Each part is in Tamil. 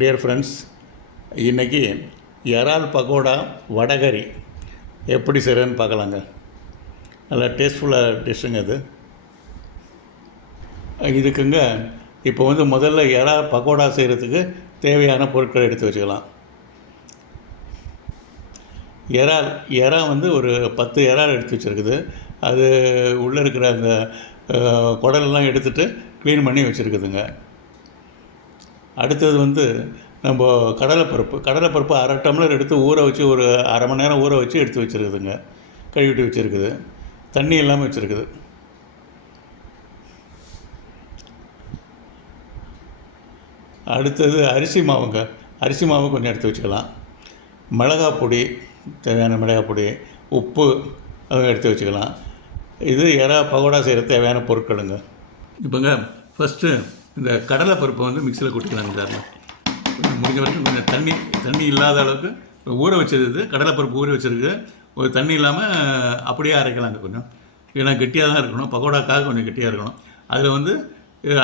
டியர் ஃப்ரெண்ட்ஸ் இன்றைக்கி இறால் பக்கோடா வடகரி எப்படி செய்கிறேன்னு பார்க்கலாங்க. நல்லா டேஸ்ட்ஃபுல்லாக டிஷ்ஷுங்க அது இதுக்குங்க இப்போ வந்து முதல்ல இறா பக்கோடா செய்கிறதுக்கு தேவையான பொருட்களை எடுத்து வச்சுக்கலாம். இறால் இறா வந்து ஒரு பத்து இறால் எடுத்து வச்சுருக்குது. அது உள்ளே இருக்கிற அந்த குடலெல்லாம் எடுத்துகிட்டு க்ளீன் பண்ணி வச்சுருக்குதுங்க. அடுத்தது வந்து நம்ம கடலைப்பருப்பு. கடலைப்பருப்பு அரை டம்ளர் எடுத்து ஊற வச்சு ஒரு அரை மணி நேரம் ஊற வச்சு எடுத்து வச்சுருக்குதுங்க. கழுவிட்டு வச்சுருக்குது. தண்ணி இல்லாமல் வச்சுருக்குது. அடுத்தது அரிசி மாவுங்க. அரிசி மாவு கொஞ்சம் எடுத்து வச்சுக்கலாம். மிளகாய் பொடி தேவையான மிளகாய் பொடி உப்பு அதுவும் எடுத்து வச்சுக்கலாம். இது எறா பகோடா செய்கிற தேவையான பொருட்களுங்க. இப்போங்க ஃபஸ்ட்டு இந்த கடலை பருப்பை வந்து மிக்சியில் கொட்டிக்கலாங்க சார் முடிஞ்ச வரைக்கும் கொஞ்சம் தண்ணி தண்ணி இல்லாத அளவுக்கு ஊற வச்சது கடலைப்பருப்பு ஊற வச்சிருக்கு. ஒரு தண்ணி இல்லாமல் அப்படியே அரைக்கலாங்க கொஞ்சம். ஏன்னா கெட்டியாக தான் இருக்கணும். பக்கோடாக்காக கொஞ்சம் கெட்டியாக இருக்கணும். அதில் வந்து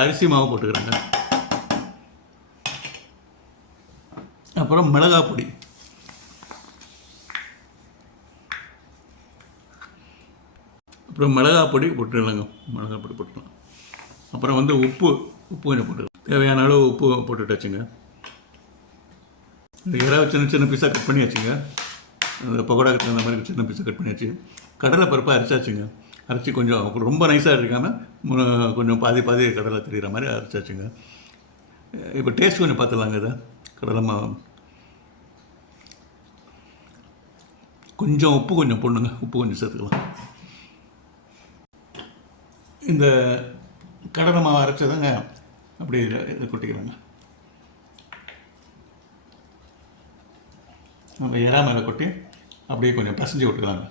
அரிசி மாவு போட்டுக்கிறாங்க அப்புறம் மிளகா பொடி. அப்புறம் மிளகா பொடி போட்டுக்கலாங்க. மிளகா பொடி போட்டுக்கலாம். அப்புறம் வந்து உப்பு. உப்பு கொஞ்சம் போட்டுக்கலாம். தேவையான அளவு உப்பு போட்டுட்டு வச்சுங்க இந்த இறாவை சின்ன சின்ன பீஸாக கட் பண்ணி வச்சுங்க அந்த பகோடாக்கு தகுந்த மாதிரி சின்ன பீஸாக கட் பண்ணி வச்சு கடலை பருப்பை அரைச்சாச்சுங்க. அரைச்சி கொஞ்சம் ரொம்ப நைஸாக இருக்காமல் கொஞ்சம் பாதி பாதி கடலை தெரிகிற மாதிரி அரைச்சாச்சுங்க. இப்போ டேஸ்ட் கொஞ்சம் பார்த்துலாங்க இதை. கடலை மாவு. கொஞ்சம் உப்பு கொஞ்சம் போடணுங்க. உப்பு கொஞ்சம் சேர்த்துக்கலாம். இந்த கடலை மாவு அரைச்சதுங்க. அப்படி இதில் இது கொட்டிக்கிறாங்க. நம்ம இறா மேலே கொட்டி அப்படியே கொஞ்சம் பசஞ்சு விட்டுக்கலாங்க.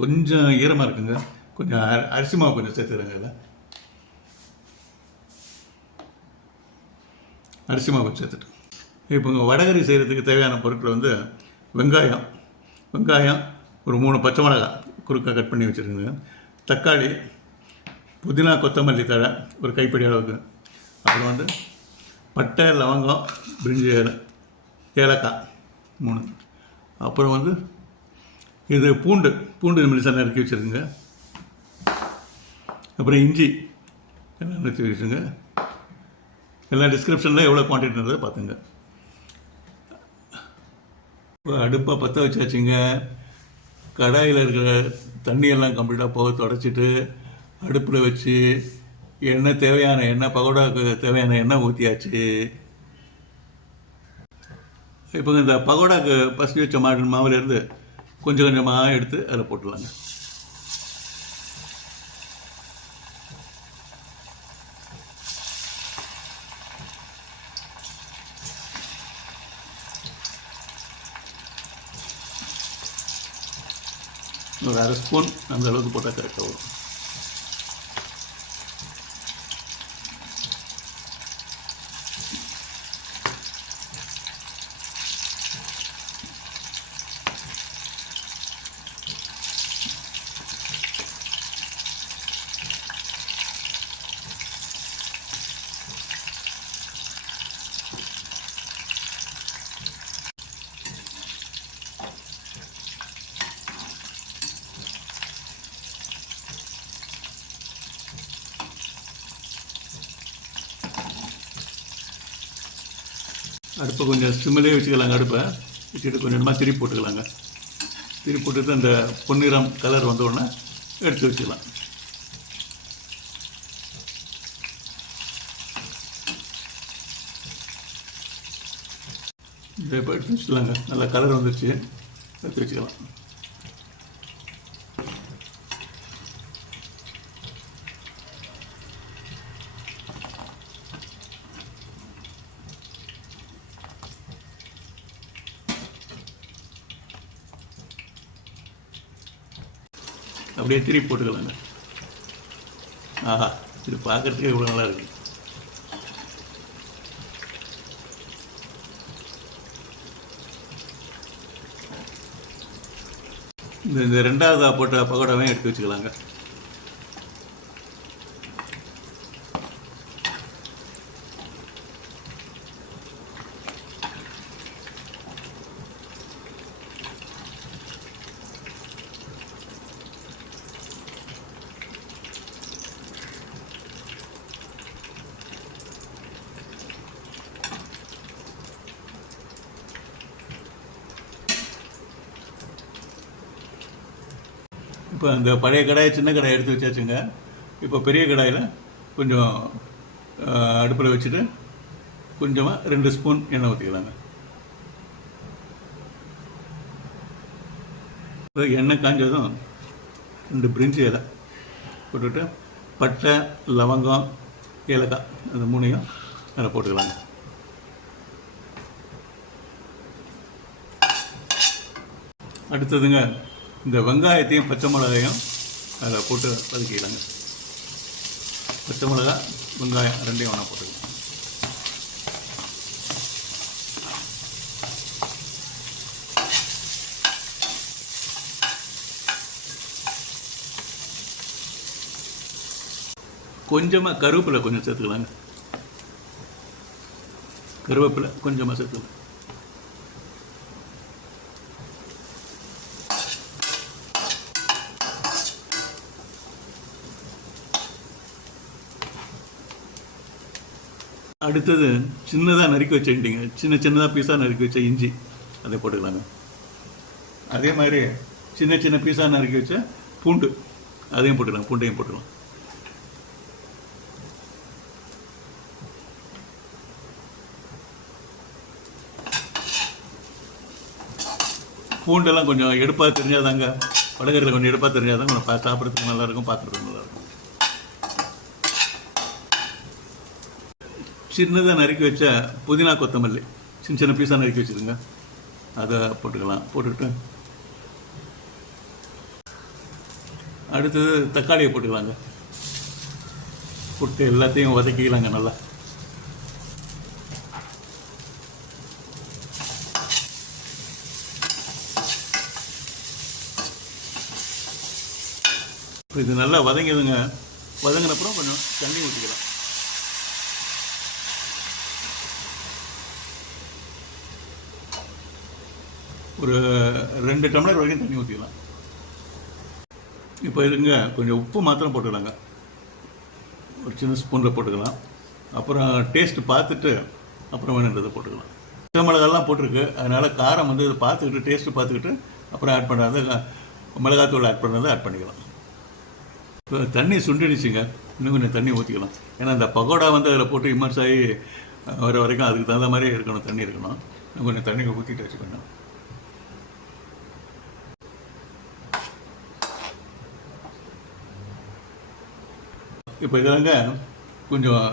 கொஞ்சம் ஈரமாக இருக்குங்க. கொஞ்சம் அரிசி மாவு கொஞ்சம் சேர்த்துக்கிறேங்க இதில். அரிசி மாவு சேர்த்துட்டு இப்போ உங்கள் வடகரி செய்கிறதுக்கு தேவையான பொருட்கள் வந்து வெங்காயம். வெங்காயம் ஒரு மூணு பச்சை மிளகாய் குறுக்காக கட் பண்ணி வச்சுருக்குங்க. தக்காளி புதினா கொத்தமல்லி தழை ஒரு கைப்பிடி அளவுக்கு. அப்புறம் வந்து பட்டை லவங்கம் பிரிஞ்சி இலை ஏலக்காய் மூணு. அப்புறம் வந்து இது பூண்டு பூண்டு மெலிசாக நறுக்கி வச்சுருக்குங்க. அப்புறம் இஞ்சி எல்லாம் நறுக்கி வச்சுருங்க எல்லாம் டிஸ்கிரிப்ஷனில் எவ்வளோ குவான்டிட்டின்றதை பார்த்துங்க. இப்போ அடுப்பை பற்ற வச்சாச்சுங்க. கடாயில் இருக்கிற தண்ணியெல்லாம் கம்ப்ளீட்டாக போக தொடச்சிட்டு அடுப்பில் வச்சு எண்ணெய் தேவையான எண்ணெய் பகோடாவுக்கு தேவையான எண்ணெய் ஊற்றியாச்சு இப்போ இந்த பகோடாக்கு பசி வச்ச மாடு மாவுலேருந்து கொஞ்சம் கொஞ்சமாக எடுத்து அதில் போட்டுடலாங்க. ஒரு அரை ஸ்பூன் அந்த அளவுக்கு போட்டால் கரெக்டாக வரும். அடுப்பை கொஞ்சம் சிம்மிலே வச்சுக்கலாங்க அடுப்பை. வச்சுட்டு கொஞ்சம் கொஞ்சமாக திருப்பி போட்டுக்கலாங்க. திருப்பி போட்டுட்டு அந்த பொன்னிறம் கலர் வந்த உடனே எடுத்து வச்சுக்கலாம். இதை எடுத்து வச்சுக்கலாங்க. நல்லா கலர் வந்துருச்சு. எடுத்து வச்சுக்கலாம். அப்படியே திருப்பி போட்டுக்கலாங்க. ஆஹா இது பார்க்குறதுக்கே இவ்வளோ நல்லா இருக்கு. இந்த இந்த ரெண்டாவது போட்ட பகோடாவையும் எடுத்து வச்சுக்கலாங்க. இப்போ அந்த பழைய கடாயை சின்ன கடாயை எடுத்து வச்சாச்சுங்க. இப்போ பெரிய கடாயில் கொஞ்சம் அடுப்பில் வச்சுட்டு கொஞ்சமாக ரெண்டு ஸ்பூன் எண்ணெய் ஊற்றிக்கலாங்க எண்ணெய் காஞ்சதும் ரெண்டு பிரிஞ்சி இலை போட்டுட்டு பட்டை லவங்கம் ஏலக்காய் அந்த மூணையும் அதில் போட்டுக்கலாங்க. அடுத்ததுங்க இந்த வெங்காயத்தையும் பச்சை மிளகாயும் அதில் போட்டு வதக்கிக்கலாங்க பச்சை மிளகா வெங்காயம் ரெண்டையும் ஒன்றா போட்டுக்கலாம். கொஞ்சமாக கருவேப்பிலை கொஞ்சம் சேர்த்துக்கலாங்க. கருவேப்பிலை கொஞ்சமாக சேர்த்துக்கலாம். அடுத்தது சின்னதாக நறுக்கி வச்சுக்கிட்டீங்க சின்ன சின்னதாக பீஸாக நறுக்கி வச்ச இஞ்சி. அதை போட்டுக்கலாங்க. அதே மாதிரி சின்ன சின்ன பீஸாக நறுக்கி வச்ச பூண்டு. அதையும் போட்டுக்கலாம். பூண்டையும் போட்டுக்கலாம். பூண்டெல்லாம் கொஞ்சம் எடுப்பாக தெரிஞ்சாதாங்க. வடகரில் கொஞ்சம் எடுப்பாக தெரிஞ்சாதான் கொஞ்சம் சாப்பிட்றதுக்கு நல்லாயிருக்கும் பார்க்குறதுக்கு நல்லாயிருக்கும். சின்னதாக நறுக்கி வச்ச புதினா கொத்தமல்லி சின்ன சின்ன பீஸாக நறுக்கி வச்சுருங்க. அதை போட்டுக்கலாம். போட்டுக்கிட்டு அடுத்தது தக்காளியை போட்டுக்கலாங்க. போட்டு எல்லாத்தையும் வதக்கிக்கலாங்க நல்லா. இது நல்லா வதங்கிதுங்க வதங்கினப்புறம் கொஞ்சம் தண்ணி ஊற்றிக்கலாம் ஒரு ரெண்டு டம்ளர் வரைக்கும் தண்ணி ஊற்றிக்கலாம் இப்போ இருங்க கொஞ்சம் உப்பு மாத்திரம் போட்டுக்கலாங்க. ஒரு சின்ன ஸ்பூனில் போட்டுக்கலாம். அப்புறம் டேஸ்ட் பார்த்துட்டு அப்புறம் வேணுன்றதை போட்டுக்கலாம். பச்சை மிளகாலாம் போட்டிருக்கு. அதனால் காரம் வந்து இதை பார்த்துக்கிட்டு டேஸ்ட்டு பார்த்துக்கிட்டு அப்புறம் ஆட் பண்ணுறது மிளகாத்தூள் ஆட் பண்ணுறதை ஆட் பண்ணிக்கலாம். இப்போ தண்ணி சுண்டிடுச்சுங்க. இன்னும் கொஞ்சம் தண்ணி ஊற்றிக்கலாம் ஏன்னா இந்த பகோடா வந்து அதில் போட்டு இமர்ஸ் ஆகி வர வரைக்கும் அதுக்கு தகுந்த மாதிரி இருக்கணும் தண்ணி இருக்கணும். இன்னும் கொஞ்சம் தண்ணி ஊற்றிட்டு வச்சுக்கணும் இப்போ இதாங்க கொஞ்சம்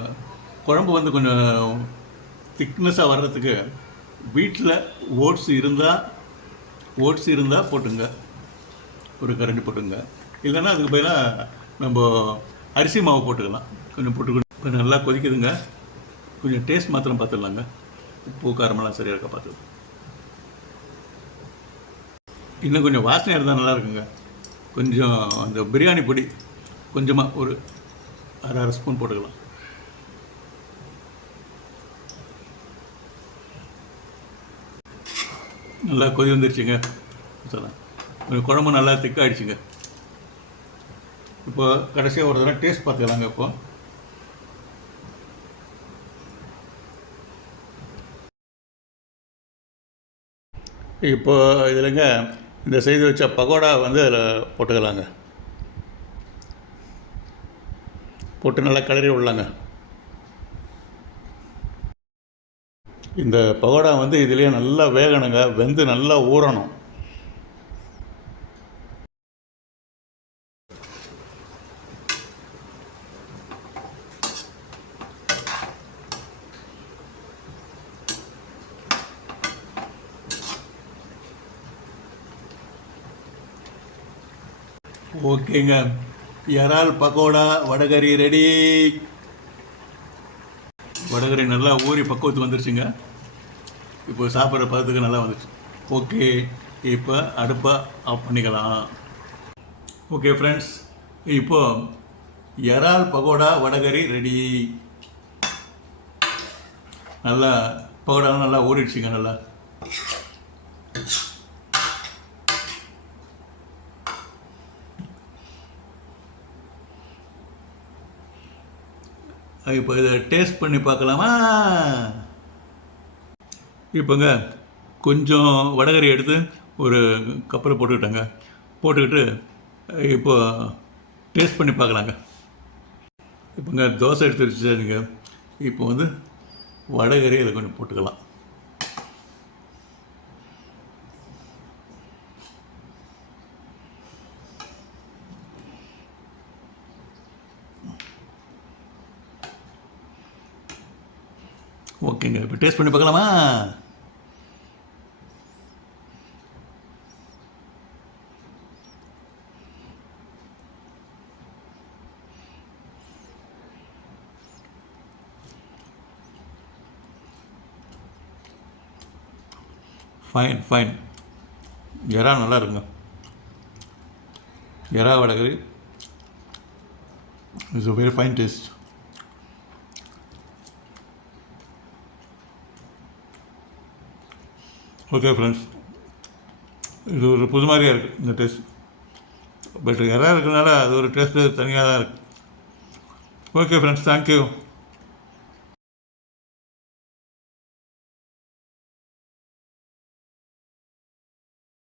குழம்பு வந்து கொஞ்சம் திக்னஸாக வர்றதுக்கு வீட்டில் ஓட்ஸ் இருந்தால் ஓட்ஸ் இருந்தால் போட்டுங்க. ஒரு கரண்டி போட்டுங்க. இல்லைன்னா அதுக்கு பதிலாக நம்ம அரிசி மாவு போட்டுக்கலாம். கொஞ்சம் போட்டுக்கணும் கொஞ்சம் நல்லா கொதிக்குதுங்க. கொஞ்சம் டேஸ்ட் மாத்திரம் பார்த்துடலாங்க. உப்பு காரமெல்லாம் சரியாக இருக்கா பார்த்து. இன்னும் கொஞ்சம் வாசனை இருந்தால் நல்லா இருக்குங்க. கொஞ்சம் அந்த பிரியாணி பொடி கொஞ்சமாக ஒரு அரை அரை ஸ்பூன் போட்டுக்கலாம். நல்லா கொதி வந்துருச்சுங்க. சொல்லலாம் கொஞ்சம் குழம்பு நல்லா திக்காயிடுச்சுங்க இப்போ கடைசியாக ஒரு தடவை டேஸ்ட் பார்த்துக்கலாங்க இப்போ. இப்போ இதுலங்க இந்த செய்து வச்ச பகோடா வந்து அதில் போட்டுக்கலாங்க. போட்டு நல்லா கிளறி விடலாங்க. இந்த பகோடா வந்து இதுலேயே நல்லா வேகணுங்க. வெந்து நல்லா ஊறணும். ஓகேங்க. இறால் பக்கோடா வடகரி ரெடி வடகரி நல்லா ஊறி பக்குவத்துக்கு வந்துருச்சுங்க. இப்போ சாப்பிட்ற பதத்துக்கு நல்லா வந்துச்சு ஓகே இப்போ அடுப்பை ஆஃப் பண்ணிக்கலாம். ஓகே ஃப்ரெண்ட்ஸ் இப்போ இறால் பகோடா வடகரி ரெடி நல்லா பகோடாலாம் நல்லா ஓடிடுச்சுங்க நல்லா. இப்போ இதை டேஸ்ட் பண்ணி பார்க்கலாமா? இப்போங்க கொஞ்சம் வடகரி எடுத்து ஒரு கப்பில் போட்டுக்கிட்டேங்க. போட்டுக்கிட்டு இப்போ டேஸ்ட் பண்ணி பார்க்கலாங்க. இப்போங்க தோசை எடுத்து வச்சுருங்க இப்போ வந்து வடகரி இதை கொஞ்சம் போட்டுக்கலாம். ஓகேங்க. இப்போ டேஸ்ட் பண்ணி பார்க்கலாமா? ஃபைன் ஃபைன் எறா நல்லா இருக்குங்க. எறா vada curry it's a very fine taste okay friends இது ஒரு புது மாதிரியாக இருக்குது இந்த டேஸ்ட் பட் எறாக இருக்கிறதுனால அது ஒரு டேஸ்ட்டு தனியாக தான் இருக்குது ஓகே ஃப்ரெண்ட்ஸ் தேங்க்யூ